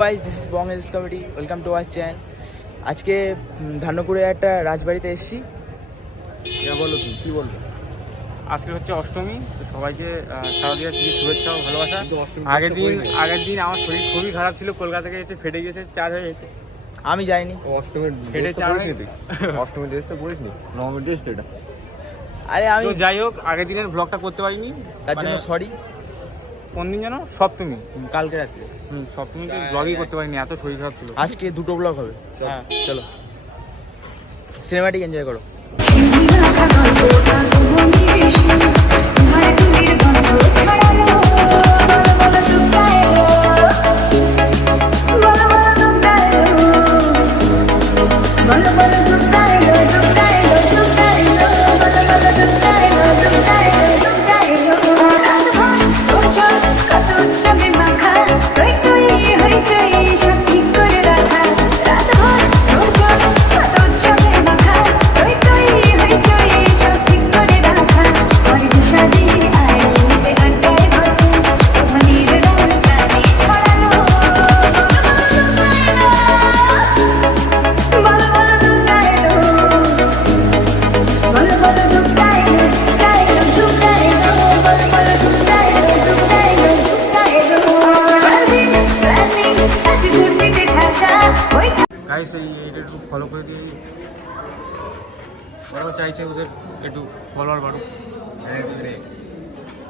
Guys, this is Bong this comedy. Welcome to our channel. আজকে ধান্যকুড়ে একটা রাজবাড়িতে এসেছি। বলো তুমি কি বলবো? আজকে হচ্ছে অষ্টমী, তো সবাইকে শারদীয়ার কি শুভেচ্ছা ও ভালোবাসা। আগের দিন আমার শরীর খুবই খারাপ ছিল, কলকাতা থেকে এসে ফেটে গেছে, চার হয়ে গেছে। আমি যাইনি। অষ্টমীর ফেটে চার অষ্টমীর ড্রেসটা পরিস নি, নবমীর ড্রেস এটা। আরে আমি যাই হোক, আগের দিনের ব্লগটা করতে পারিনি, তার জন্য সরি। কোন দিন জানো? সপ্তমী, কালকে রাত্রে। সপ্তমীতে ব্লগই করতে পারিনি, এত শরীর খারাপ ছিল। আজকে দুটো ব্লগ হবে। হ্যাঁ চলো, সিনেমাটিক এনজয় করো। এইটা একটু ফলো করে দিয়ে, ওরাও চাইছে ওদের একটু ফলোয়ার বাড়ুক।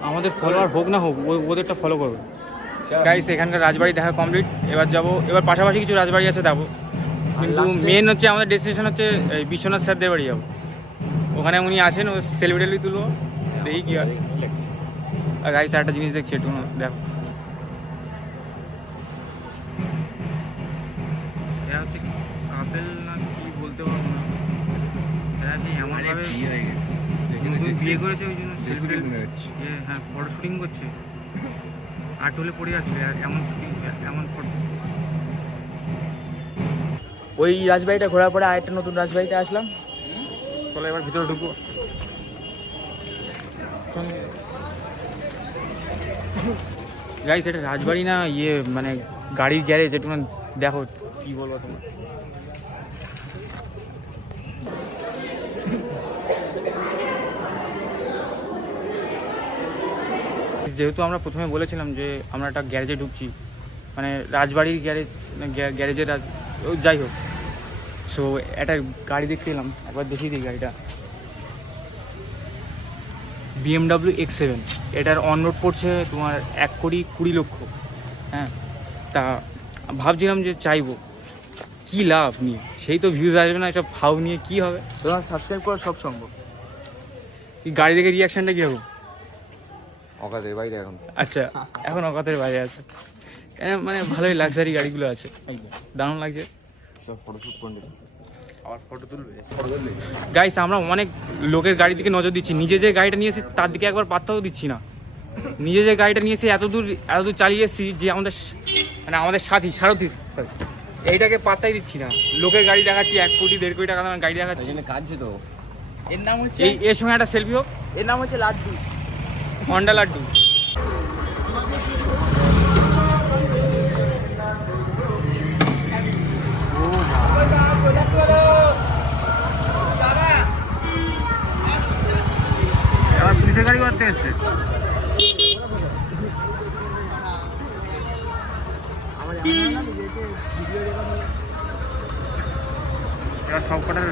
আমাদের ফলোয়ার হোক না হোক, ওদেরটা ফলো করবে। গাইস, এখানকার রাজবাড়ি দেখা কমপ্লিট। এবার যাবো, এবার পাশাপাশি কিছু রাজবাড়ি আছে যাবো, কিন্তু মেন হচ্ছে আমাদের ডেস্টিনেশন হচ্ছে বিশ্বনাথ স্যারদের বাড়ি যাবো। ওখানে উনি আসেন, ও সেলিব্রিটি তুলবো, দেখি কী হয়। আর গাইস একটা জিনিস দেখছি, একটু দেখো। এটা হচ্ছে কাপেল না কি বলতে পারবো না, এরা যে এমনভাবে বিয়ে করেছে, ওই জন্য হ্যাঁ ফটো শুটিং করছে, আর টোলে পড়ে যাচ্ছে, আর এমন শুটিং, এমন ফটো। ওই রাজবাড়িটা ঘোরার পরে আরেকটা নতুন রাজবাড়িতে আসলাম। চলো এবার ভিতরে ঢুকবো। গাইস, এটা রাজবাড়ি না, মানে গাড়ির গ্যারেজ। একটু দেখো, কি বলবো তোমার। যেহেতু আমরা প্রথমে বলেছিলাম যে আমরা একটা গ্যারেজে ঢুকছি, মানে রাজবাড়ির গ্যারেজের যাই হোক, সো একটা গাড়ি দেখতে এলাম, একবার দেখিয়ে দিই গাড়িটা। BMW X7, এটার অনরোড পড়ছে তোমার 1,20,00,000। হ্যাঁ, তা ভাবছিলাম যে চাইবো, কি লাভ নিয়ে, সেই তো ভিউজ আসবে না, এসব ভাব নিয়ে কি হবে। তোমার সাবস্ক্রাইব করা সব সম্ভব। গাড়ি দেখে রিয়াকশানটা কী হবে? অকাতের বাইরে এখন। আচ্ছা, এখন অকাতের বাইরে আছে, মানে ভালোই লাক্সারি গাড়িগুলো আছে, দারুণ লাগছে। সব ফটোশ্যুট করে আবার ফটো তুলবে। গাইস, আমরা অনেক লোকের গাড়ির দিকে নজর দিচ্ছি, নিজে যে গাড়িটা নিয়েছি তার দিকে একবার পাত্তাও দিচ্ছি না। নিজে যে গাড়িটা নিয়েছি এত দূর চালিয়ে এসেছি, যে আমাদের সারথি সরি, এইটাকে পাত্তাই দিচ্ছি না। লোকের গাড়ি দেখাচ্ছি, 1 কোটি 1.5 কোটি টাকা দামের গাড়ি দেখাচ্ছি। কাঁদছে তো। এর নাম হচ্ছে, এর সঙ্গে একটা সেলফি হোক। এর নাম হচ্ছে লাড্ডু, হন্ডা লাড্ডু। পুলিশের গাড়ি করতে এসছে। এরা সব কটার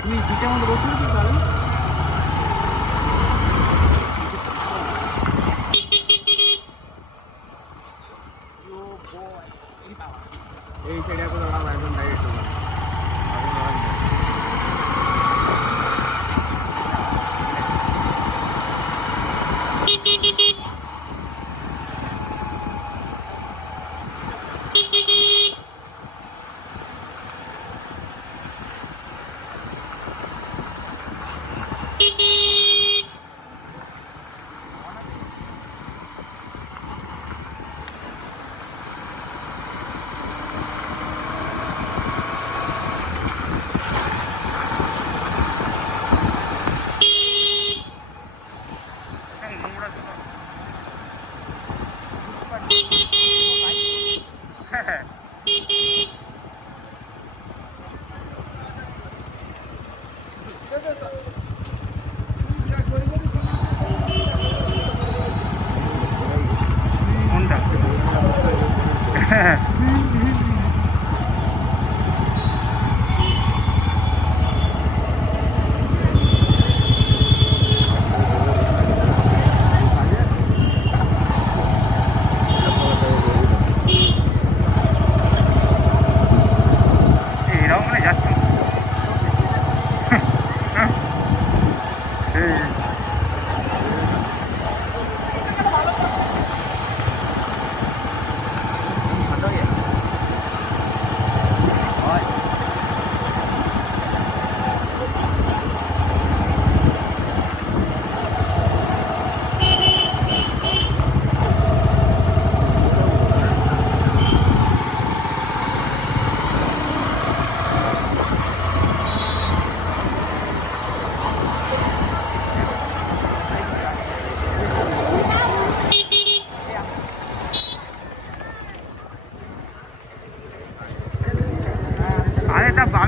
তুমি জিটের মধ্যে বসে কি পারো? এই সাইডে করে একদম ডাইরেক্ট।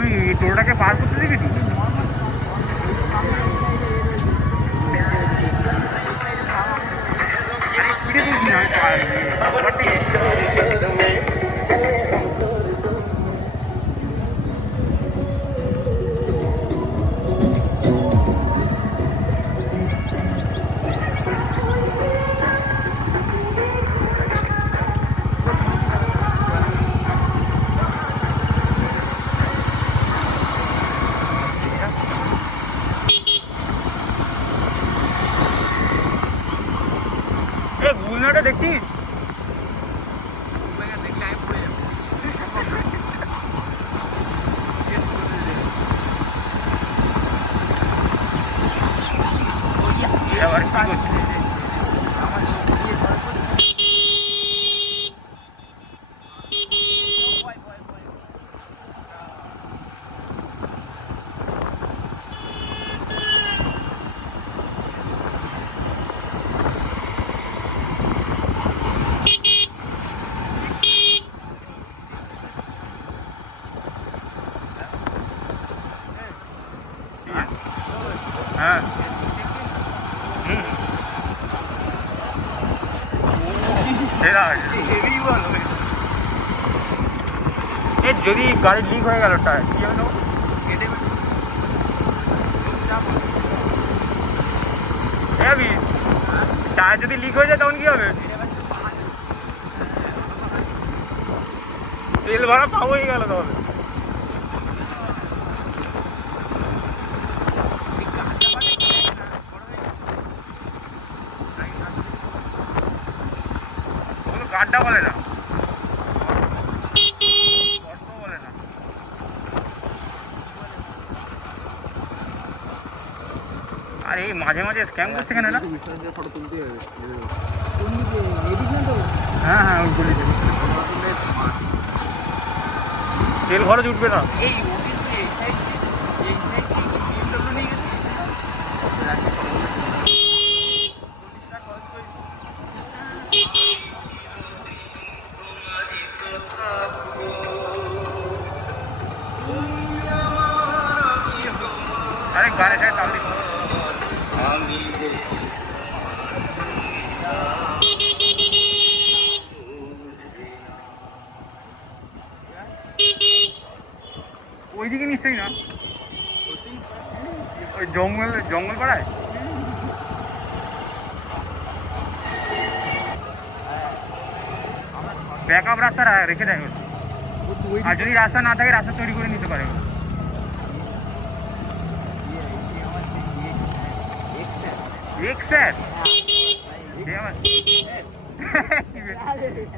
তুই টোটোটাকে পার করতে দিবি তুই? স্পিডে তুলছি না গুলনাটা দেখছিস? এবার কি করছিস? হ্যাঁ যদি গাড়ি লিক হয়ে গেল টায়ার কি হবে? টায়ার যদি লিক হয়ে যায় তখন কি হবে? তেল ভরা পাও হয়ে গেল তাহলে। গাড্ডা বলে না, বলে না। আর এই মাঝে মাঝে স্ক্যাম করছে কেন এটা? ফটো তুলতে হবে। হ্যাঁ হ্যাঁ ওই গলিতে তেল খরচ উঠবে না। আরে গাড়ি সাইড তাল দিন। ওইদিকে নিশ্চয়ই না, ওই জঙ্গল পাড়ায়। ব্যাকআপ রাস্তা রেখে দেয়, আর যদি রাস্তা না থাকে রাস্তা তৈরি করে নিতে পারে।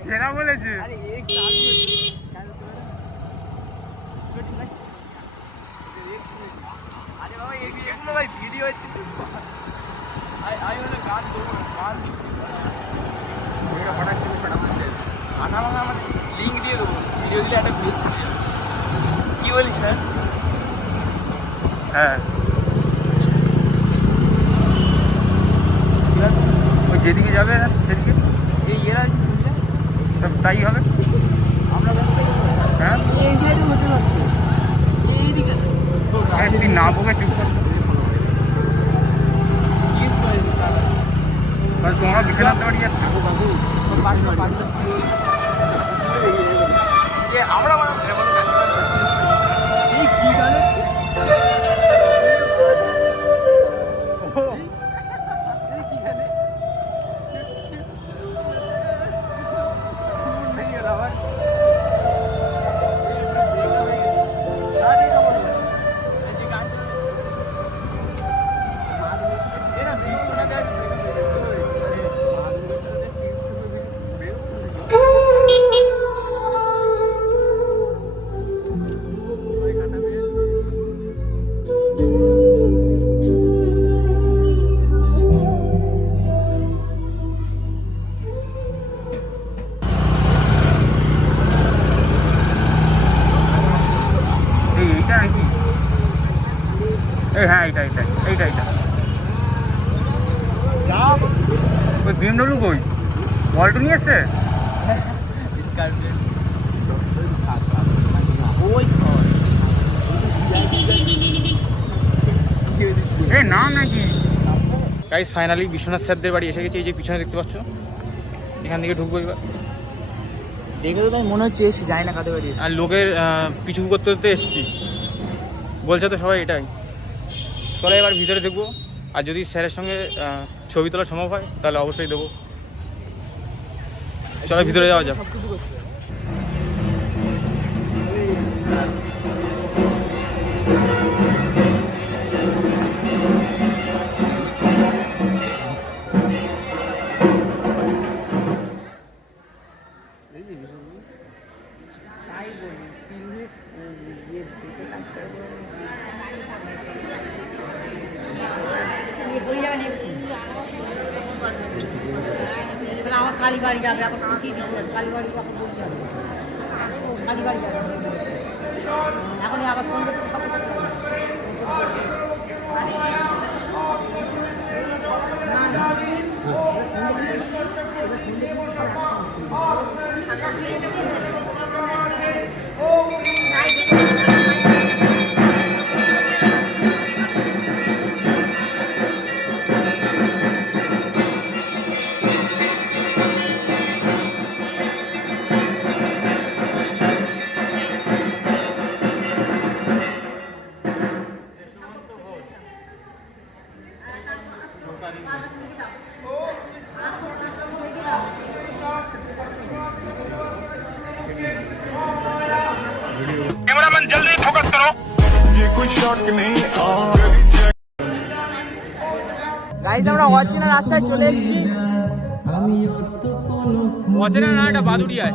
সেরা বলেছে। ভিডিও হচ্ছে লিঙ্ক দিয়ে দেবো, ভিডিও দিলে একটা ভিউজ করে যাবে। কি বলিস স্যার? হ্যাঁ ওই যেদিকে যাবে সেদিকে এই এরা সব তাই হবে। হ্যাঁ তুই না বকে চুপ কর। তোমরা বিছানাতে বাড়ি যাচ্ছ আমরা হ্যাঁ এইটা ওই বিএমডব্লিউ কই বলটু নিয়ে এসছে। গাইস ফাইনালি বিশ্বনাথ স্যারদের বাড়ি এসে গেছি। এই যে পিছনে দেখতে পাচ্ছ, এখান থেকে ঢুকবো এবার। দেখে তো তাই মনে হচ্ছে এসে যায় না কাদের বাড়ি। আর লোকের পিছু করতে করতে এসেছি, বলছে তো সবাই এটাই। চলো এবার ভিতরে দেখবো, আর যদি স্যারের সঙ্গে ছবি তোলা সম্ভব হয় তাহলে অবশ্যই দেবো। চলো ভিতরে যাওয়া যাক। কালীবাড়ি যাবে, এখন উঠিয়ে দিচ্ছে কালীবাড়ি, এখন বলতে হবে কালীবাড়ি যাবে, এখনই আবার ফোন করতে সব कैमरामैन जल्दी फोकस करो। ये कोई शॉट नहीं। গাইস আমরা অচেনা রাস্তায় চলে এসেছি। অচেনা না, এটা বাদুড়িয়ায়।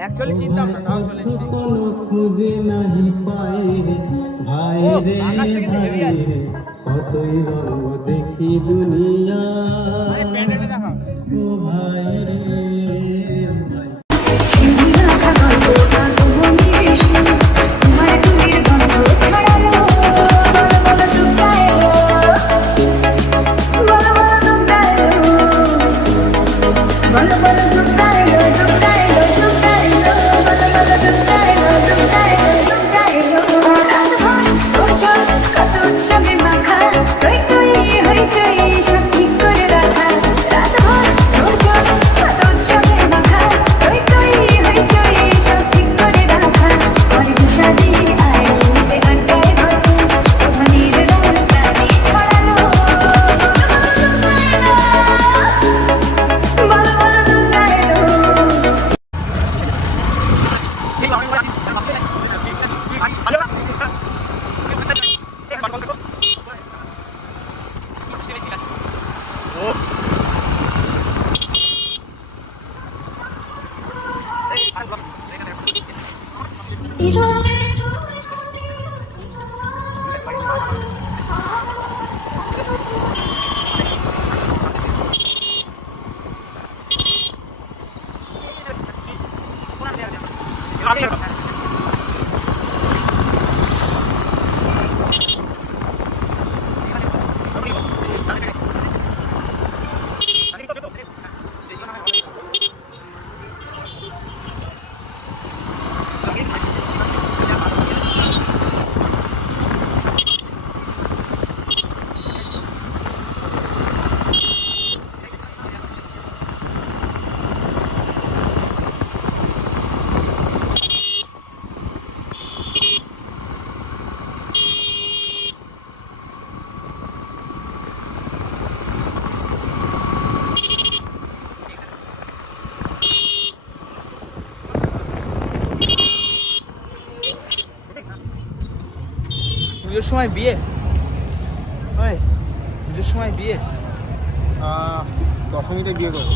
অ্যাকচুয়ালি চিনতাম না, তাও চলে এসেছি। ও আকাশটা কিন্তু হেভি আছে। মানে প্যান্ডেলটা দেখা। পুজোর সময় বিয়ে হয়, পুজোর সময় বিয়ে। দশমীতে বিয়ে করবো।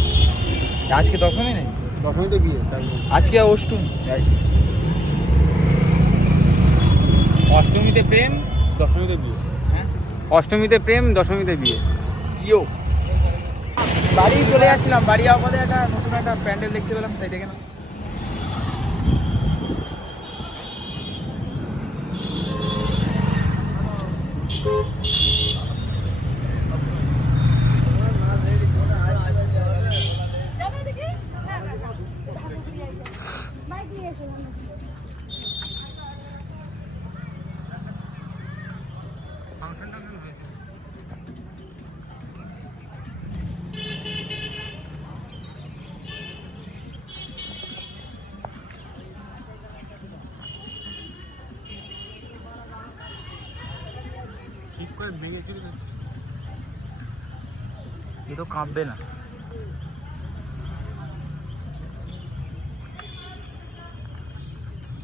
আজকে দশমী নেই, দশমীতে বিয়ে, তাই আজকে অষ্টমী। অষ্টমীতে প্রেম, দশমীতে বিয়ে। হ্যাঁ, অষ্টমীতে প্রেম, দশমীতে বিয়ে। ইয়ো বাড়ি চলে যাচ্ছিলাম, বাড়ি যাওয়ার পথে একটা নতুন একটা প্যান্ডেল দেখতে পেলাম, তাই দেখে না। ভেঙে চুরি এ তো কাঁপবে না।